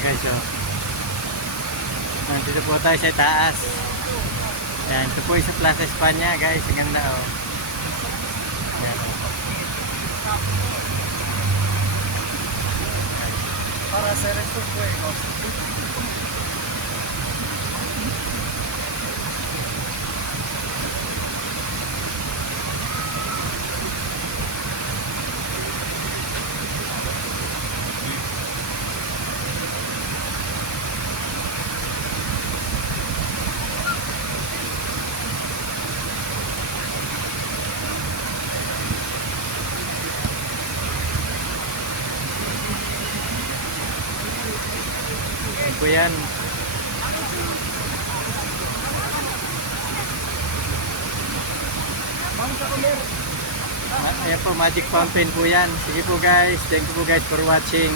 guys, oh. Nandito po tayo sa taas. Ayan, ito po yung sa Plaza España guys. Ang ganda, oh. Ayan. Para hacer estos juegos. Ayan po yan. Ayan po, magic fountain po yan. Sige po guys, thank you po guys for watching.